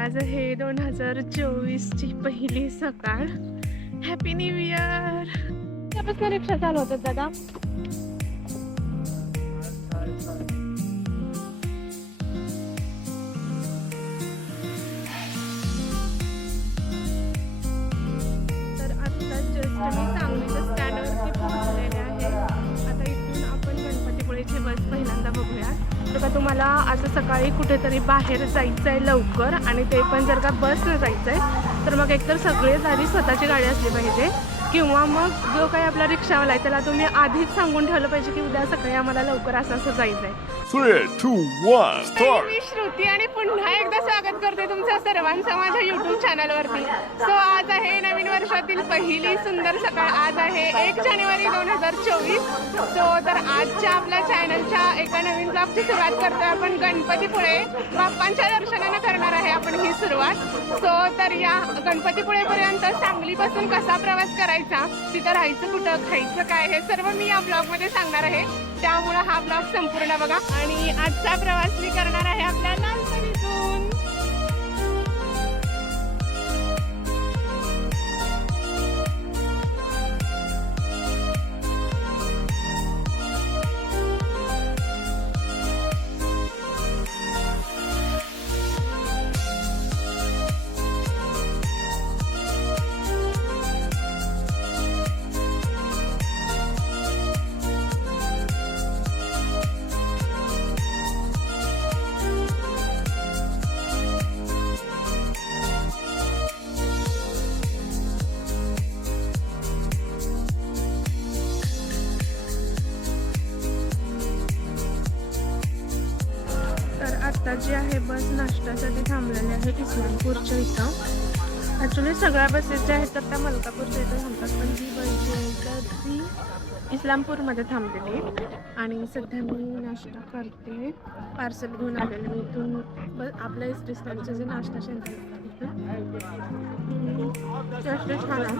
आज आहे 2024 ची पहिली सकाळ. Happy new year. त्यापासून रिक्षा चालवतात दादा. तर आता जस्ट मी सांगलीच्या स्टँडवरती पोहोचलेले आहे. आता इथून आपण गणपतीपुळेची बस पहिल्यांदा बघूया. तर का तुम्हाला आज सकाळी कुठेतरी बाहेर जायचं आहे लवकर आणि ते पण जर का बसनं जायचं आहे तर मग एकतर सगळेच आधी स्वतःची गाडी असली पाहिजे किंवा मग जो काही आपला रिक्षावाला आहे त्याला तुम्ही आधीच सांगून ठेवलं पाहिजे की उद्या सकाळी आम्हाला लवकर असं जायचं आहे. 3, 2, 1, start! मी श्रुती आणि पुन्हा एकदा स्वागत करते तुमच्या सर्वांचं माझ्या यूट्यूब चॅनलवरती. सो आज आहे नवीन वर्षातील पहिली सुंदर सकाळ. आज आहे 1 जानेवारी 2024. सो तर आजच्या आपल्या चॅनलच्या एका नवीन ब्लॉगची सुरुवात करतोय आपण. गणपतीपुळे बाप्पांच्या दर्शनानं करणार आहे आपण ही सुरुवात. सो तर या गणपतीपुळेपर्यंत सांगलीपासून कसा प्रवास करायचा, तिथं राहायचं कुठं, खायचं काय, हे सर्व मी या ब्लॉगमध्ये सांगणार आहे. त्यामुळं हा ब्लॉग संपूर्ण बघा. आणि आजचा प्रवास मी करणार आहे आपल्या लहानपणीतून. आता जी आहे बस नाश्त्यासाठी थांबलेली आहे इस्लामपूरच्या इथं. ॲक्च्युली सगळ्या बसेस ज्या आहेत तर त्या मलकापूरच्या इथं थांबतात, पण ही बस जी आहे तर ती इस्लामपूरमध्ये थांबलेली आहे. आणि सध्या मी नाश्ता करते. पार्सल घेऊन आलेले मी इथून आपल्या एस टी स्टँडचं जे नाश्ता सेंटर आहे तिथं. जास्त छान आहे.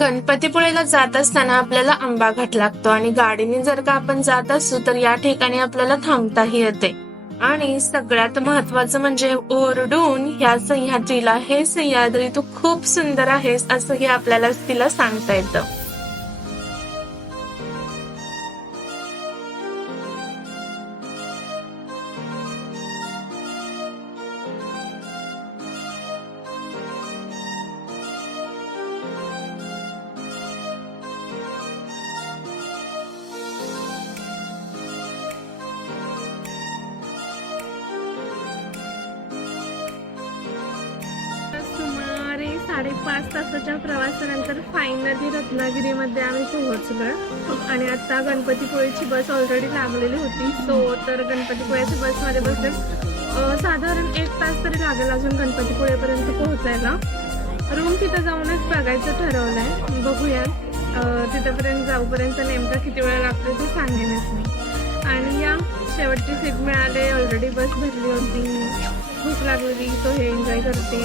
गणपतीपुळेला जात असताना आपल्याला आंबा घाट लागतो आणि गाडीने जर का आपण जात असू तर या ठिकाणी आपल्याला थांबताही येते. आणि सगळ्यात महत्वाचं म्हणजे ओरडून ह्या सह्याद्रीला, हे सह्याद्री तू खूप सुंदर आहेस असंही आपल्याला तिला सांगता येतं. सुमारे 5.5 तासाच्या प्रवासानंतर फायनली रत्नागिरीमध्ये आम्ही पोहोचलो. आणि आता गणपतीपुळेची बस ऑलरेडी लागलेली होती. सो तर गणपतीपुळेच्या बसमध्ये बसले साधारण 1 तास तरी लागेल अजून गणपतीपुळेपर्यंत पोहोचायला. रूम तिथं जाऊनच बघायचं ठरवलं आहे. बघूया तिथंपर्यंत जाऊपर्यंत नेमका किती वेळ लागतो ते सांगेनच मी. आणि या शेवटची सीट मिळाले. ऑलरेडी बस भरली होती. भूक लागलेली तो हे एन्जॉय करते.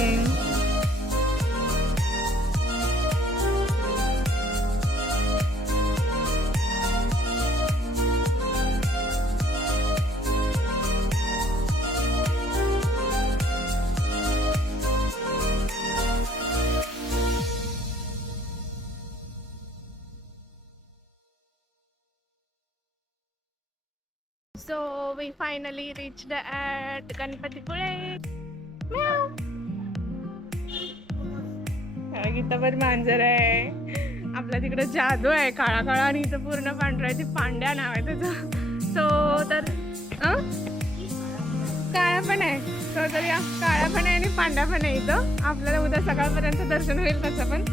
So we finally reached at Ganpatipule. इथं पण मांजर आहे. आपल्या तिकडे जादू आहे काळा काळा आणि इथं पूर्ण पांढरा आहे. ती पांड्या नाव आहे त्याचं. सो तर काळा पण आहे. सो तर या काळ्या पण आहे आणि पांढऱ्या पण आहे इथं. आपल्याला उद्या सकाळपर्यंत दर्शन होईल तसं पण.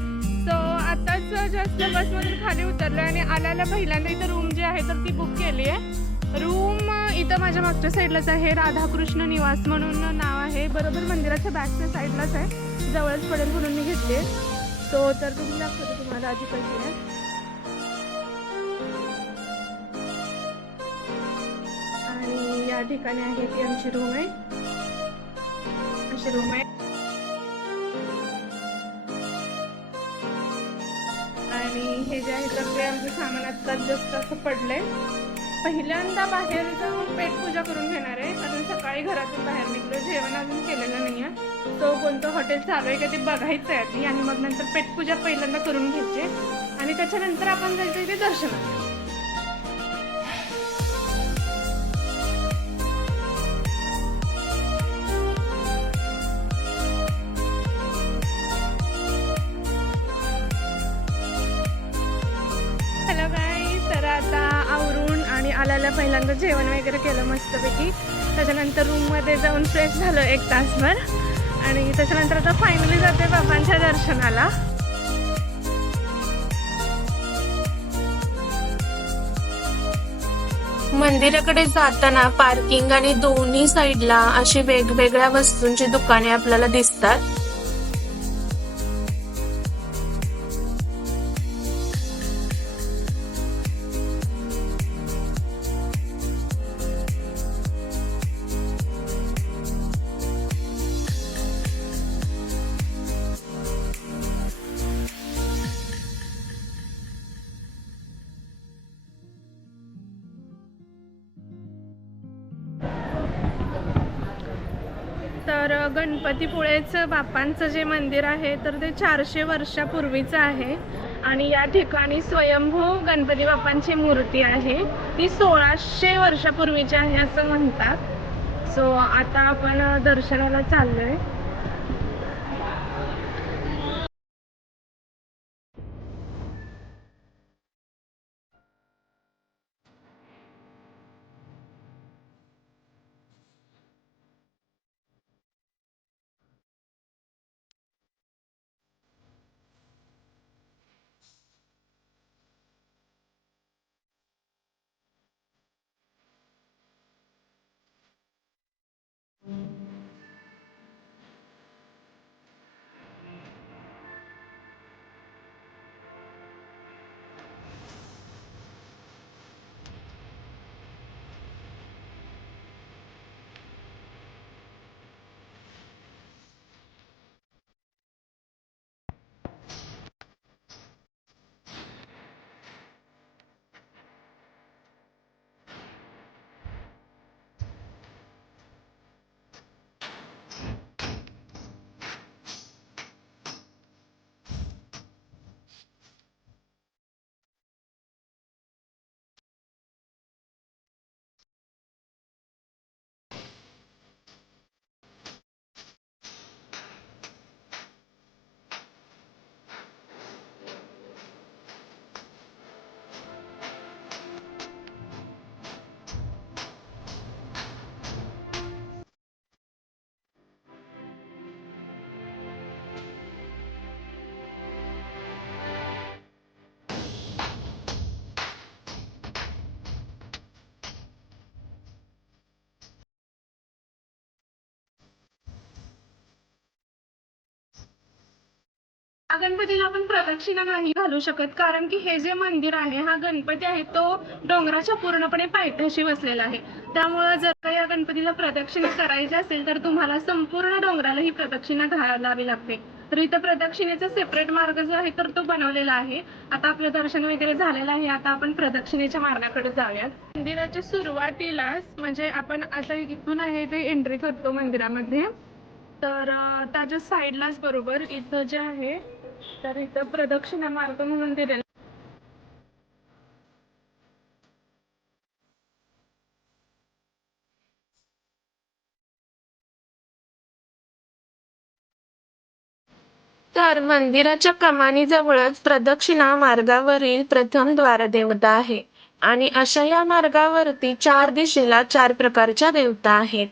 सो आत्ताच जस्ट बसमधून खाली उतरलो आणि आल्याला पहिल्यांदा इथं रूम जी आहे तर ती बुक केली आहे. रूम इथं माझ्या मागच्या साईडलाच आहे. राधाकृष्ण निवास म्हणून नाव आहे. बरोबर मंदिराच्या बॅकच्या साईडलाच आहे. जवळच पडेल म्हणून मी घेतली आहे. सो तर तुम्ही दाखवते तुम्हाला आधी कशी आहे. आणि या ठिकाणी आहे ती आमची रूम आहे. अशी रूम आहे. आणि हे जे आहे तर ते आमचं सामान आत्ताच जस्ट असं पडलंय. पहिल्यांदा बाहेर जाऊन पेटपूजा करून घेणार आहे कारण सकाळी घरातून बाहेर निघलो, जेवण अजून केलेलं नाही आहे. तो कोणतं हॉटेल चालू आहे का ते बघायचं आहे आधी आणि मग नंतर पेटपूजा पहिल्यांदा करून घ्यायची आणि त्याच्यानंतर आपण जायचं इथे दर्शनाला. हॅलो गाईस, तर आता आवरून आणि आल्याला पहिल्यांदा जेवण वगैरे केलं मस्तपैकी. त्याच्यानंतर रूममध्ये जाऊन फ्रेश झालं 1 तासभर आणि त्याच्यानंतर आता फायनली जाते बाबांच्या दर्शनाला. मंदिराकडे जाताना पार्किंग आणि दोन्ही साईडला अशी वेगवेगळ्या वस्तूंची दुकाने आपल्याला दिसतात. तर गणपतीपुळेचं बाप्पांचं जे मंदिर आहे तर ते 400 वर्षापूर्वीचं आहे आणि या ठिकाणी स्वयंभू गणपती बाप्पांची मूर्ती आहे. ती 1600 वर्षापूर्वीची आहे असं म्हणतात. सो आता आपण दर्शनाला चाललोय. गणपतीला आपण प्रदक्षिणा नाही घालू शकत कारण की हे जे मंदिर आहे, हा गणपती आहे तो डोंगराच्या पूर्णपणे पायथ्याशी बसलेला आहे. त्यामुळे जर का या गणपतीला प्रदक्षिणा करायची असेल तर तुम्हाला संपूर्ण डोंगराला ही प्रदक्षिणा घालावी लागते. तर इथं प्रदक्षिणेचा सेपरेट मार्ग जो आहे तर तो बनवलेला आहे. आता आपलं दर्शन वगैरे झालेलं आहे. आता आपण प्रदक्षिणेच्या मार्गाकडे जाऊयात. मंदिराच्या सुरुवातीलाच म्हणजे आपण आता इथून आहे ते एंट्री करतो मंदिरामध्ये, तर त्याच्या साईडलाच बरोबर इथं जे आहे तर इथं प्रदक्षिणा मार्ग म्हणून दिलेला. तर मंदिराच्या कमानीजवळच प्रदक्षिणा मार्गावरील प्रथम द्वारदेवता आहे आणि अशा या मार्गावरती 4 दिशेला 4 प्रकारच्या देवता आहेत.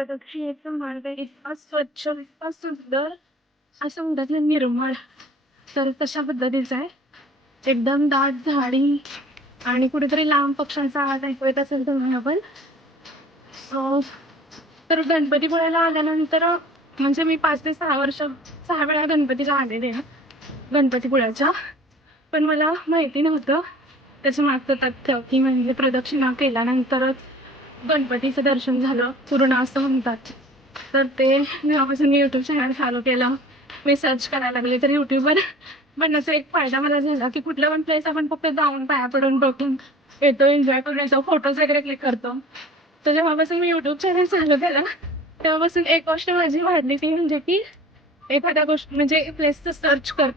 प्रदक्षिणेचं मार्ग इतका स्वच्छ, इतका सुंदर, असं म्हणतात ना निर्मळ, तर तशा पद्धतीचं आहे. एकदम दाट झाडी आणि कुठेतरी लांब पक्ष्यांचा आवाज ऐकू येत असेल तुम्हाला पण. तर गणपतीपुळ्याला आल्यानंतर म्हणजे मी 5 ते 6 वर्ष 6 वेळा गणपतीला आलेले आहे गणपतीपुळ्याच्या. पण मला माहिती नव्हतं त्याचं मागचं तथ्य की म्हणजे प्रदक्षिणा केल्यानंतरच गणपतीचं दर्शन झालं पूर्ण असं म्हणतात. तर ते जेव्हापासून मी यूट्यूब चॅनल चालू केलं, मी सर्च करायला लागले, तर यूट्यूबवर बनण्याचा एक फायदा मला झाला की कुठलं पण प्लेस आपण फक्त जाऊन पाया पडून बघून येतो, एन्जॉय करून येतो, फोटोज वगैरे क्लिक करतो. तर जेव्हापासून मी यूट्यूब चॅनल चालू केलं तेव्हापासून एक गोष्ट माझी वाढली ती म्हणजे की एखाद्या गोष्ट म्हणजे प्लेसचं सर्च कर.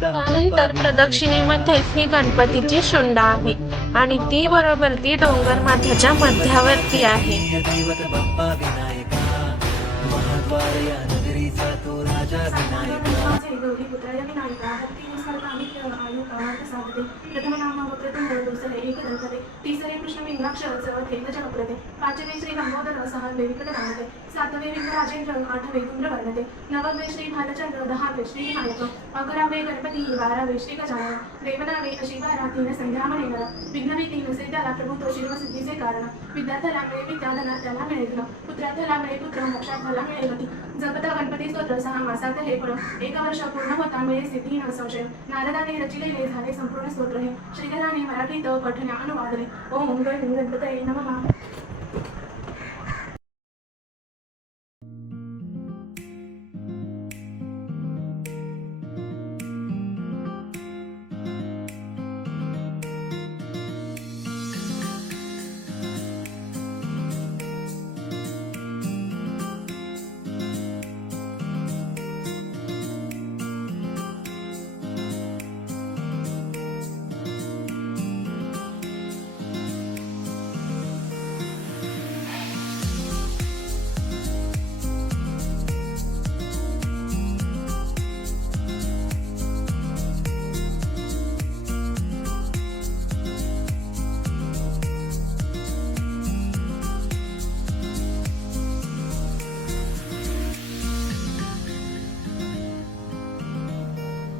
त्यानंतर प्रदक्षिणेमध्येच ही गणपतीची शुंडा आहे आणि ती बरोबर ती डोंगर माथ्याच्या मध्यावरती आहे. पाचवे श्री गंगोदर सहावे विकटनामते सातवे विघ्नराजेंद्र आठवे कुंभवर्णते नववे श्री भालचंद्र दहावे श्री विनायक अकरावे गणपती बारावे श्री गजानन देवनावे अशी 12 तीन संध्या म्हणेल विघ्नवी तीन श्रीत्याला प्रभुत्व शिवसिद्धीचे कारण विद्यार्थ्याला मिळे विद्या धनार्थ्याला मिळेल पुत्रार्थ्याला मिळे पुत्र मोक्षार्थ्याला मिळेल गती जगता गणपती स्तोत्र 6 मासात हे फळ 1 वर्ष पूर्ण होता मिळे सिद्धी न संशय नारदाने रचिलेले झाले संपूर्ण स्तोत्र हे श्रीधराने मराठीत पठण्या अनुवादले ओम गणपतये नमः.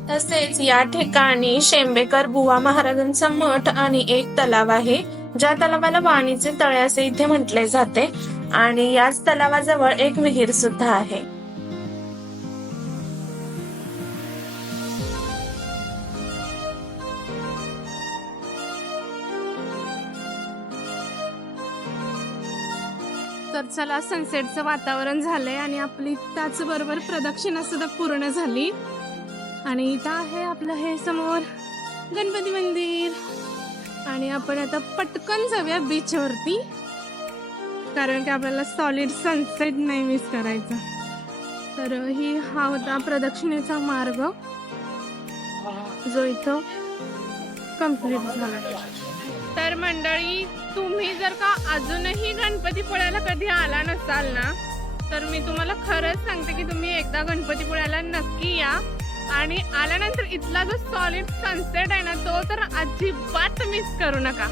तसेच या ठिकाणी शेंबेकर बुवा महाराजांचा मठ आणि एक तलाव आहे, ज्या तलावाला वाणीचे तळे असे इथे म्हटले जाते आणि याच तलावाजवळ एक विहीर सुद्धा आहे. तर चला, सनसेटचं वातावरण झालंय आणि आपली त्याचबरोबर प्रदक्षिणा सुद्धा पूर्ण झाली आणि इथं आहे आपलं हे समोर गणपती मंदिर आणि आपण आता पटकन जाऊया बीचवरती कारण की आपल्याला सॉलिड सनसेट नाही मिस करायचा. तर हा होता प्रदक्षिणेचा मार्ग जो इथं कंप्लीट झाला. तर मंडळी, तुम्ही जर का अजूनही गणपतीपुळ्याला कधी आला नसाल ना, तर मी तुम्हाला खरंच सांगते की तुम्ही एकदा गणपतीपुळ्याला नक्की या आणि आल्यानंतर इथला जो सॉलिड सनसेट आहे ना, तो तर अजिबात मिस करू नका.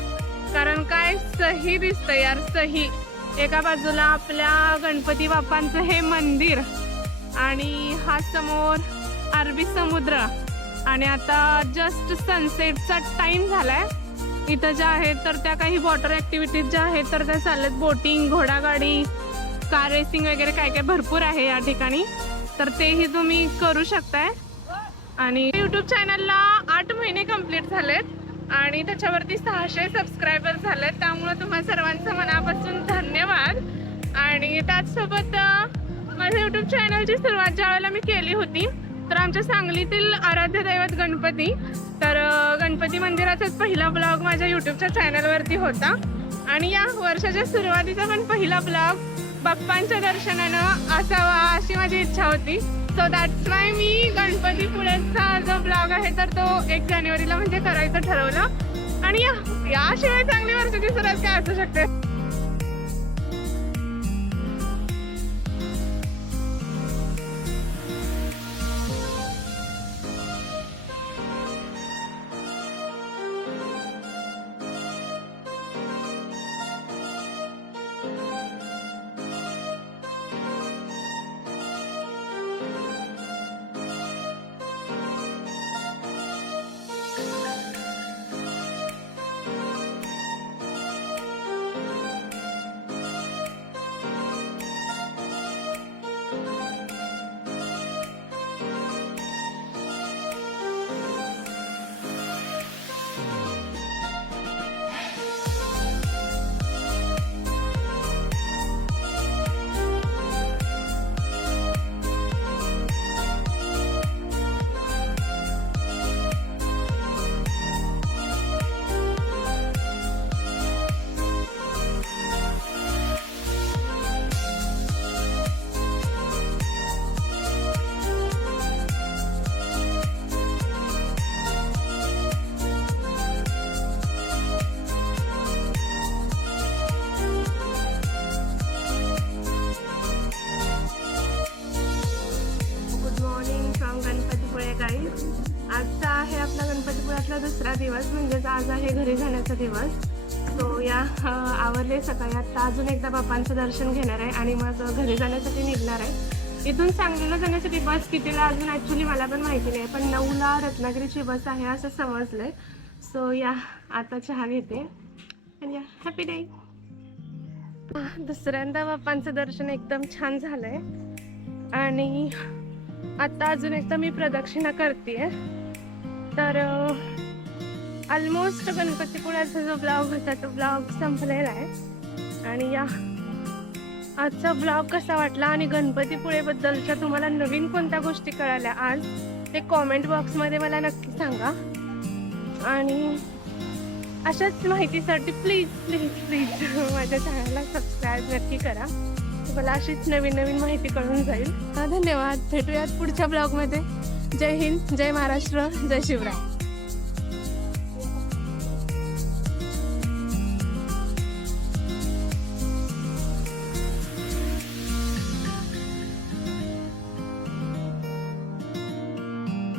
कारण काय सही दिसतं यार, सही. एका बाजूला आपल्या गणपती बाप्पांचं हे मंदिर आणि हा समोर अरबी समुद्र आणि आता जस्ट सनसेटचा टाइम झालाय. इथं ज्या आहेत तर त्या काही वॉटर ॲक्टिव्हिटीज ज्या आहेत तर त्या चालत, बोटिंग, घोडागाडी, कार रेसिंग वगैरे काय काय भरपूर आहे या ठिकाणी. तर तेही तुम्ही करू शकताय. आणि यूट्यूब चॅनलला 8 महिने कंप्लीट झालेत आणि त्याच्यावरती 600 सबस्क्रायबर झालेत. त्यामुळे तुम्हा सर्वांचं मनापासून धन्यवाद. आणि त्याचसोबत माझ्या यूट्यूब चॅनलची सुरुवात ज्या वेळेला मी केली होती तर आमच्या सांगलीतील आराध्य दैवत गणपती, तर गणपती मंदिराचाच पहिला ब्लॉग माझ्या यूट्यूबच्या चॅनलवरती होता आणि या वर्षाच्या सुरुवातीचा पण पहिला ब्लॉग बाप्पांच्या दर्शनानं असावा अशी माझी इच्छा होती. सो दॅट्स वाय मी गणपतीपुळ्याचा जो ब्लॉग आहे तर तो 1 जानेवारीला म्हणजे करायचं ठरवलं. आणि याशिवाय चांगली वर्षाची सुरुवात काय असू शकते. दुसरा दिवस, म्हणजेच आज आहे घरी जाण्याचा दिवस. सो या आवरले सकाळी. आता अजून एकदा बाप्पांचं दर्शन घेणार आहे आणि मग घरी जाण्यासाठी निघणार आहे. इथून सांगलीला जाण्यासाठी बस कितीला अजून ॲक्च्युली मला पण माहिती नाही, पण 9ला रत्नागिरीची बस आहे असं समजलं. सो या आता चहा घेते आणि या हॅपी डे. दुसऱ्यांदा बाप्पांचं दर्शन एकदम छान झालं आहे आणि आता अजून एकदा मी प्रदक्षिणा करते. तर ऑलमोस्ट गणपतीपुळ्याचा जो ब्लॉग होता तो ब्लॉग संपलेला आहे. आणि या आजचा ब्लॉग कसा वाटला आणि गणपतीपुळेबद्दलच्या तुम्हाला नवीन कोणत्या गोष्टी कळाल्या आज ते कॉमेंट बॉक्समध्ये मला नक्की सांगा. आणि अशाच माहितीसाठी प्लीज प्लीज प्लीज माझ्या चॅनलला सबस्क्राईब नक्की करा. मला अशीच नवीन नवीन माहिती कळून जाईल. धन्यवाद. भेटूयात पुढच्या ब्लॉगमध्ये. जय हिंद, जय महाराष्ट्र, जय शिवराय.